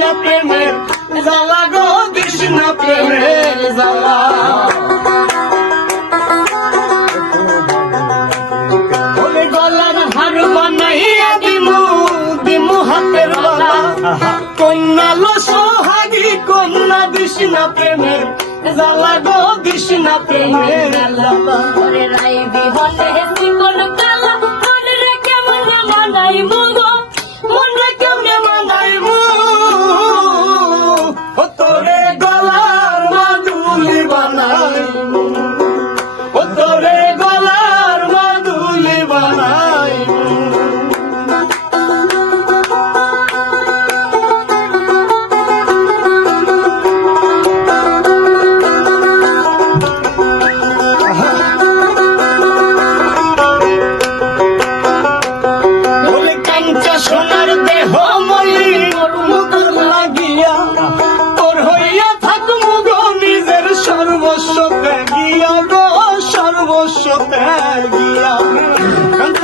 না প্রেমের জ্বালা গো না প্রেমের জ্বালা। গলার হার বানাইয়া দিমু দিমু হাতের বালা। কন্যা লো সোহাগী কন্যা না প্রেমের জ্বালা গো দিস না প্রেমের জ্বালা। রাই বিহনে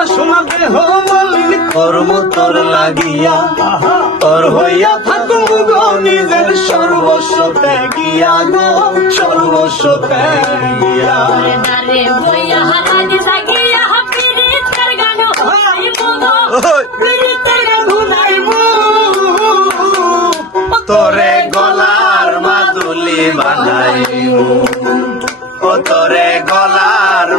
কাঞ্চা সোনার দেহ মলি কর্ম তোর লাগিয়া। তোর হইয়া থাকব গো নিজের সর্বস্ব ত্যাগিয়া গো সর্বস্ব ত্যাগিয়া। ওরে দারে বইয়া হারাজ লাগিয়া গানো হাই তোরে গলার মাদুলি বানাইবো ও তোরে গলার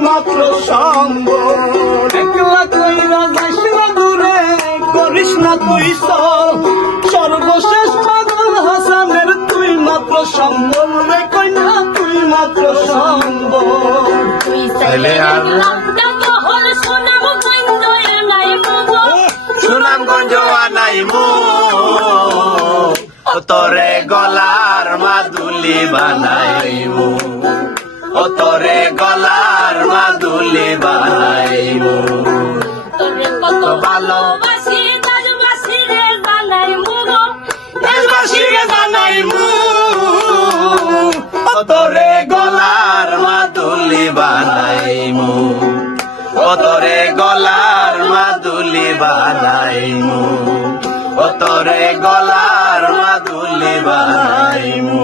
মাত্র সম্বল। একলা কইরা যাইস না দূরে করিস না তুই সব সর্বশেষ পাগল হাসানের তুই মাত্র সম্বল রে কন্যা তুই মাত্র সম্বল। তুই আর- সুনামগঞ্জ গলার মাদুলি বানাইমু। ও তোরে গলার মাদুলি বানাইমু তোরে কত ভালোবাসি দাজবাসি রে জানাই মুগো দেশবাসীকে জানাইমু ও তোরে গলার মাদুলি বানাইমু ও তোরে গলার মাদুলি গলার মাদুলি বানাইমু